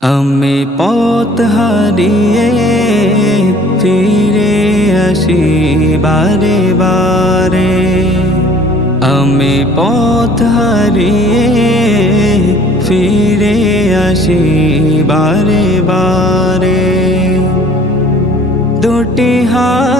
আমি পথ হারিয়ে ফিরে আসি বারে বারে। আমি পথ হারিয়ে ফিরে আসি বারে বারে। দুটি হাত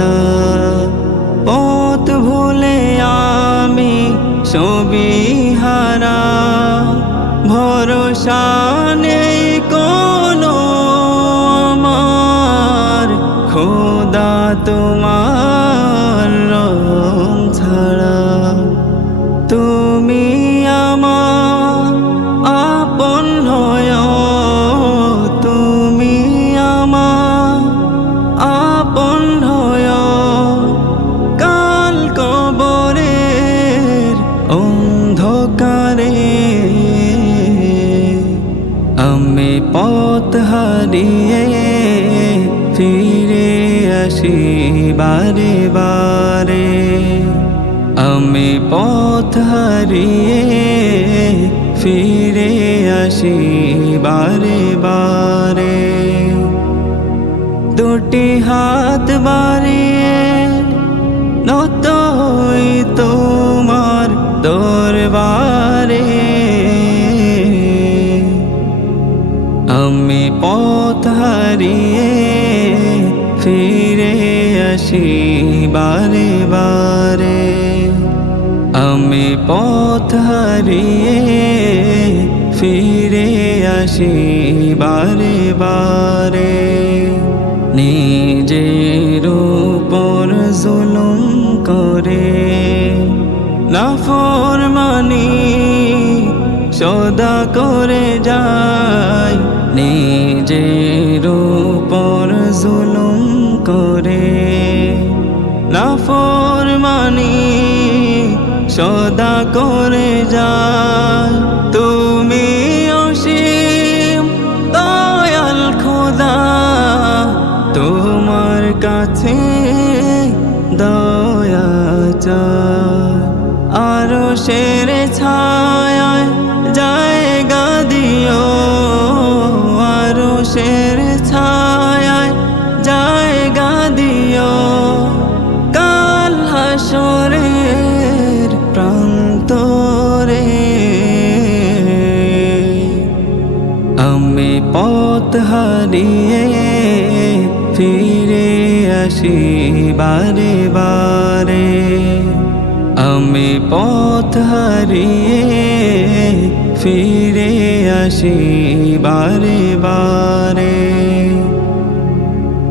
ছাড়া পথ ভুলে আমি ছবি হারা। ভরসা নেই কোনো আমার। খোদা তোমার হারিয়ে ফিরে আসি বারে বারে। আমি পথ হারিয়ে ফিরে আসি বারে বারে। দুটি হাত বাড়িয়ে নত তোমার দরবারে পথ ফিরে আসি বারে বারে। আমি পথ হারিয়ে ফিরে আসি বারে বারে। নিজের উপর জুলুম করে নাফর মানি সদা করে যায় নিজের উপর জুলুম করে নাফর মানি সদা করে যায়। তুমি অসীম দয়াল খোদা, তোমার কাছে দয়া চায় আরও শের ছায় ছায় জায়গা দিও। কাল প্রান্তরে। আমি পথ হারিয়ে ফিরে আসি বারে বারে। আমি পথ হারিয়ে ফিরে আসি বারে বারে।